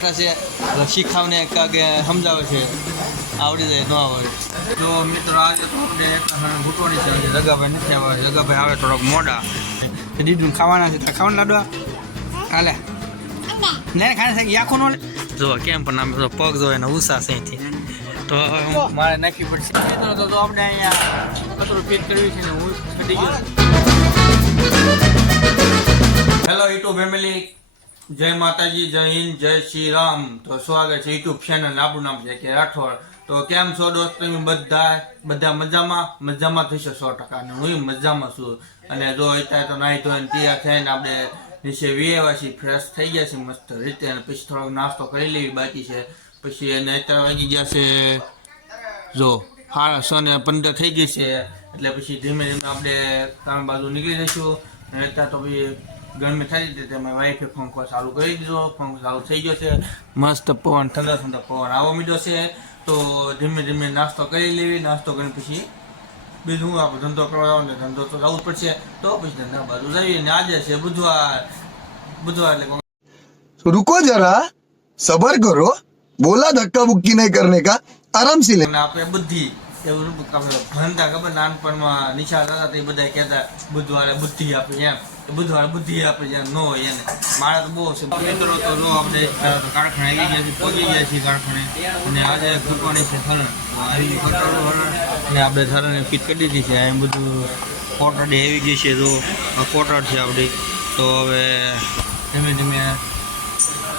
શીખાવને કે સમજાવે છે આવડી જાય ન આવડે તો મિત્રો આજે તો આપણે ઘૂંટવાની છે જગાભાઈ નથી આવે જગાભાઈ આવે થોડોક મોડા દીદું ખાવાના છે ખાવાનું લાડવા હાલે ને ખાને છે આખો નો જો કેમ પણ આમ પગ જો એને ઉષા છે અહીંથી તો મારે નાખવી પડશે તો આપણે અહીંયા કચરો ફીટ કરવી છે ને હું ફટી ગયો. હેલો યુટ્યુબ ફેમિલી, જય માતાજી, જય હિન્દ, જય શ્રી રામ. તો સ્વાગત છે યુટ્યુબ ચેનલ, આપણું નામ છે કે રાઠોડ. તો કેમ છો દોસ્તો? તમે બધા મજામાં થશે 100%. અને હું મજામાં છું. અને જો અત્યારે તો નાહી ધોઈને તૈયાર થઈને આપણે નીચે વેવાસી ફ્રેશ થઈ ગયા છે મસ્ત રીતે. અને પછી થોડોક નાસ્તો કરી લેવી બાકી છે. પછી એને અત્યારે વાગી ગયા છે જો 15:30 થઈ ગઈ છે. એટલે પછી ધીમે ધીમે આપણે કામ બાજુ નીકળી જઈશું. અને અત્યારે તો પછી ગરમી થઈ હતી તેમાં વાઈફે પંખો ચાલુ કરી દીધો. પંખો ચાલુ થઈ ગયો છે, મસ્ત પવન, ઠંડા પવન આવવા માંડ્યો છે. તો ધીમે ધીમે નાસ્તો કરી લેવી. નાસ્તો કરીને પછી બીજું આપણે ધંધો કરવા આવે ને ધંધો તો જવું જ પડશે. તો પછી ધંધા બાજુ જઈએ. ને આજે છે બુધવાર એટલે रुको जरा सबर करो, बोला धक्का बुक्की नहीं करने का, आराम से ले. આપણે બુદ્ધિ એવું ભણતા ખબર નાનપણમાં નિશાળ હતા તે બધા કહેતા બુધવારે બુદ્ધિ આપે એમ. બુધવારે બુદ્ધિ આપે જેમ ન હોય એને. મારે તો બહુ છે મિત્રો. તો લો આપણે કારખાને આવી ગયા છીએ, પહોંચી ગયા છીએ કારખાને. અને આજે ઘૂંટવાની છે હરણ આવી હરણ. અને આપણે હરણને ફીટ કરી દીધી છે. એમ બધું કોટડી આવી ગઈ છે. તો કોટડ છે આપણી. તો હવે ધીમે ધીમે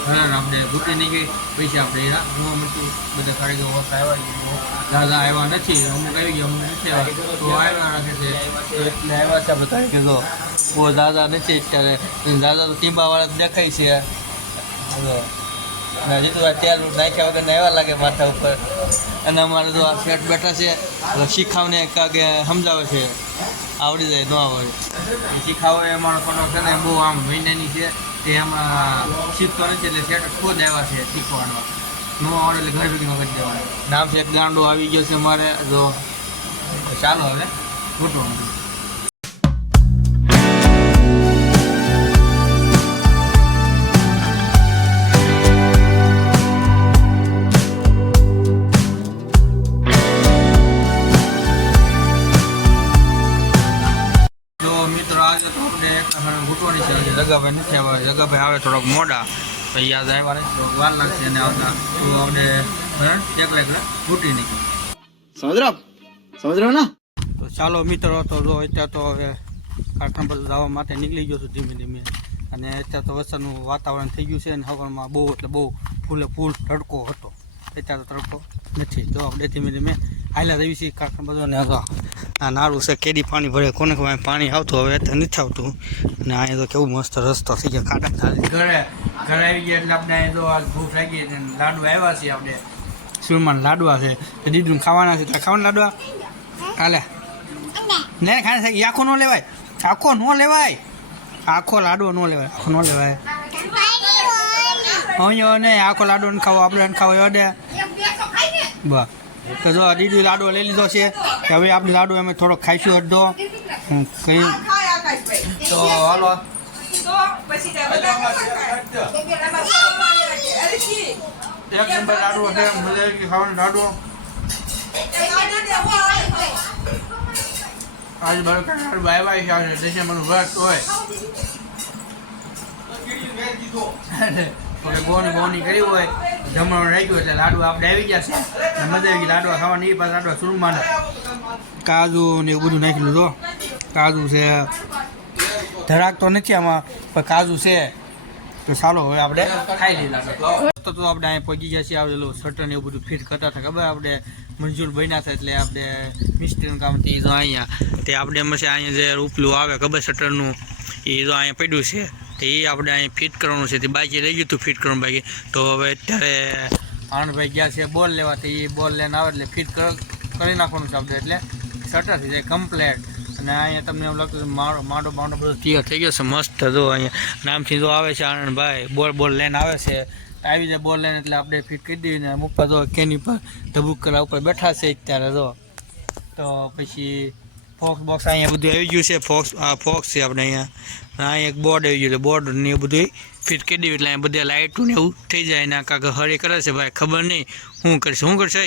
હરણ આપણે ઘૂંટી નીકળી. પછી આપણે જોવા મળતું બધા કારીગરો ઓછા આવ્યા. દાદા આવ્યા નથી, અમુક આવી ગયા, અમુક નથી આવ્યા. તો આવ્યા રાખે છે એટલે આવ્યા છે બધા કે જો બહુ દાદા નથી અત્યારે. દાદા તો ટીબાવાળા દેખાય છે. જીતું આ તેલ નાખ્યા વગર આવ્યા લાગે માથા ઉપર. અને અમારે તો આ શેઠ બેઠા છે શીખાવને કે સમજાવે છે આવડી જાય ન આવડે. શીખાવે અમારો થોડો છે ને બહુ આમ મહિનાની છે. તે હમણાં શીખતો નથી એટલે શેઠ ખુદ આવ્યા છે શીખવાડવા. ન આવડે એટલે ઘર ભેગીનો કરી દેવાનું. નામ છે ગાંડો આવી ગયો છે અમારે. જો ચાલો હવે ઘૂંટવાનું. ઘૂંટવાની છે જગાભાઈ નથી આવે જગાભાઈ આવે થોડોક મોડા. પછી યાદ આવ્યા ને તો વાર લાગશે. અને આવતા તો આપણે એકલા ઘૂંટી નીકળી. સમજ રહ્યો ને? તો ચાલો મિત્રો, તો જો અત્યારે તો હવે કારખાના પર જવા માટે નીકળી ગયો છું ધીમે ધીમે. અને અત્યારે તો વરસાદનું વાતાવરણ થઈ ગયું છે. અને હવામાં બહુ એટલે બહુ ફૂલ તડકો હતો. અત્યારે તો તડકો નથી. તો આપણે ધીમે ધીમે હાલ્યા જઈએ છીએ કારખાના બધું. અને આ નાળું છે, કેદી પાણી ભરે કોને ખબર પાણી આવતું, હવે અત્યારે નથી આવતું. અને અહીંયા તો કેવું મસ્ત રસ્તો થઈ ગયો ખાડા. ઘરે આવી ગયા એટલે આપણે અહીંયા તો આ ભૂખ લાગી. લાડવા આવ્યા છીએ આપણે. સુરમાન લાડવા છે, દીદું ખાવાના છે. ખાવાના લાડવા હાલે ને ખાને છે આખો ન લેવાય. આખો ન લેવાય. આખો લાડવો ન લેવાય. આખો ન લેવાય. અહીંયા નહીં આખો લાડવો ને ખાવો આપણે ખાવો એવા દે બસ. તો જો દીદી લાડવો લઈ લીધો છે. હવે આપણે લાડુ અમે થોડોક ખાઈશું અડધો કઈ. તો હાલો એક નંબર લાડવો છે. મજા આવી ખાવાનો લાડવો. આજ બાળક લાડુ આવ્યા છે. દેશમાં વ્રત હોય બોની કરી હોય જમવાનું રાખ્યું એટલે લાડુ આપણે આવી ગયા છે. મજા આવી ગઈ લાડવા ખાવાની. એ પાછા લાડવા સુરમાન કાજુ ને એવું બધું નાખી લીધું. કાજુ છે, ધરાક તો નથી આમાં પણ કાજુ છે. તો ચાલો હવે આપણે ખાઈ લઈએ લાડવા. તો આપણે અહીંયા પહોંચી ગયા છીએ. આપણે શટર ને એવું બધું ફિટ કરતા હતા ખબર. આપણે મંજૂર બન્યા હતા એટલે આપણે મિસ્ત્રીનું કામ તે જો અહીંયા તે આપણે એમ છે. અહીંયા જે ઉપલું આવે ખબર શટરનું એ જો અહીંયા પડ્યું છે. તો એ આપણે અહીંયા ફિટ કરવાનું છે. તે બાકી રહી ગયું હતું ફિટ કરવાનું બાકી. તો હવે અત્યારે આનંદભાઈ ગયા છે બોલ લેવા. તો એ બોલ લઈને આવે એટલે ફિટ કરી નાખવાનું છે આપણે. એટલે શટર થઈ જાય કમ્પ્લેટ. અને અહીંયા તમને એમ લાગતું માડો બધો તૈયાર થઈ ગયો છે મસ્ત. જો અહીંયા નામથી જો આવે છે આનંદભાઈ. બોલ લઈને આવે છે. આવી જાય બોલ લઈને એટલે આપણે ફિટ કરી દઈએ. ને ઉપર જો કેની પર ધબુક કરવા ઉપર બેઠા છે અત્યારે જો. તો પછી ફોક્સ બોક્સ અહીંયા બધું આવી ગયું છે. ફોક્સ છે આપણે અહીંયા. અહીંયા એક બોર્ડ આવી ગયું એટલે બોર્ડ ને એ બધું ફિટ કરી દેવી એટલે અહીંયા બધા લાઇટું ને એવું થઈ જાય એના કાંક હરી કરે છે ભાઈ ખબર નહીં શું કરશે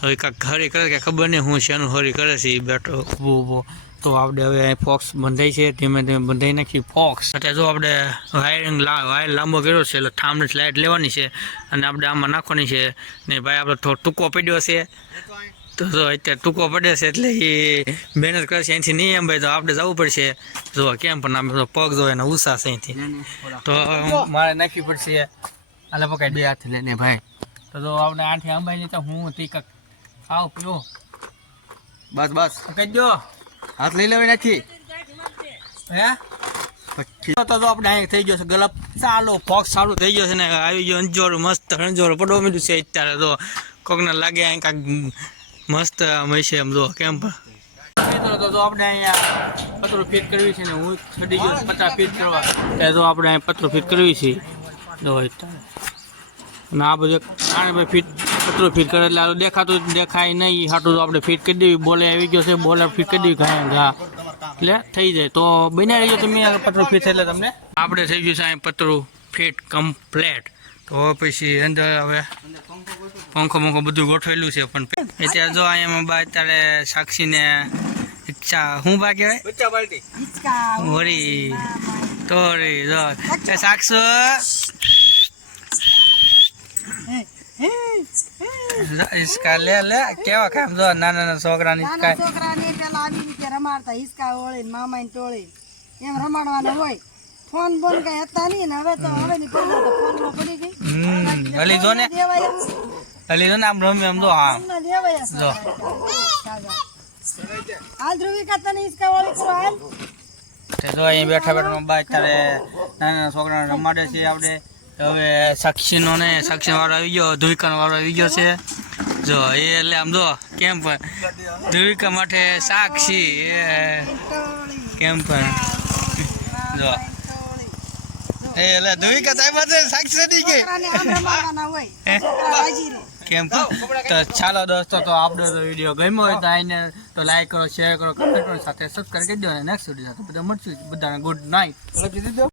હવે કાંક હરી કરે કે ખબર નહીં હું છે એનું હરી કરે છે એ બેઠો ઊભો તો આપણે હવે ફોક્સ બંધાઈ છે ધીમે ધીમે બંધાઈ નાખી ફોક્સ અત્યારે જો આપણે વાયર લાંબો કર્યો છે એટલે થાંભની લાઇટ લેવાની છે અને આપણે આમાં નાખવાની છે ને ભાઈ આપણે થોડો ટૂંકો પડ્યો છે તો જો અત્યારે ટૂંકો પડે છે એટલે એ મહેનત કરે છે અહીંથી નહીં એમ ભાઈ તો આપણે જવું પડશે જો કેમ પણ આપણે પગ જો એના ઉષા છે અહીંથી તો મારે નાખવી પડશે આલે પકાઈ 2 હાથ લઈને ભાઈ તો જો આપણે આઠે અંબાઈ લેતા હું તે કાંક ખાવ પીવો બસ કહી દો હાથ લઈ લેવાય નથી હે તો આપણે અહીં થઈ ગયો છે ગલપ ચાલો ફોક્સ ચાલુ થઈ ગયો છે ને આવી ગયો અંજોર મસ્ત અંજોર પડો મીઠું છે અત્યારે તો કોકને લાગે અહીં કાંક મસ્ત મળશે એમ જો કેમ તો આપણે અહીંયા પતરું ફિટ કરવી છે ને હું ચડી ગયો 50 ફીટ કરવા ત્યાં જો આપણે અહીંયા પતરું ફિટ કરવી છે જો અને આ બધું આને ભાઈ ફિટ પતરું ફિટ કરે એટલે દેખાતું દેખાય નહીં હાટું તો આપણે ફિટ કરી દેવી બોલે આવી ગયો છે બોલે ફિટ કરી દેવી ઘા એટલે થઈ જાય તો બનાવી રહીજો તમે પતરું ફિટ એટલે તમને આપણે થઈ ગયું છે અહીં પતરું ફિટ કમ્પ્લેટ તો પછી અંદર હવે પંખો બધું ગોઠવેલું છે પણ અત્યારે જો અહીંયા બા અત્યારે સાક્ષીને ઈચ્છા શું બા કહેવાય હોરી તોરી જો સાક્ષો હિસકા લે કેવા કામ જો નાના છોકરાની પેલા આવી રીતે રમાડતા હિસકા ઓળી મામા ની ટોળી એમ રમાડવાના હોય ફોન બોન કઈ હતા નહીં ને હવે ની પહેલા તો ફોન માં પડી ગઈ હલી જો ને આમ રમી આમ જો હા જો હાલ ધ્રુવી ખાતા ને હિસકા ઓળી કરો હાલ જો અહીંયા બેઠા બા અત્યારે નાના છોકરાને રમાડે છે આપણે હવે સાક્ષીનો ને સાક્ષી વાળો આવી ગયો ધ્રુવિકાનો વાળો આવી ગયો છે જો એ એટલે આમ જો કેમ પણ ધ્રુવિકા માટે સાક્ષી કેમ પણ જો એ એટલે ધ્રુવિકા સાહેબ સાક્ષી નથી ગઈ કેમ તો ચાલો દોસ્તો તો આપણો વિડીયો ગમ્યો હોય તો આઈને તો લાઈક કરો શેર કરો કમેન્ટ કરો સાથે સબસ્ક્રાઈબ કરી દો અને નેક્સ્ટ વિડીયો સાથે બધા મળશું બધાને ગુડ નાઇટ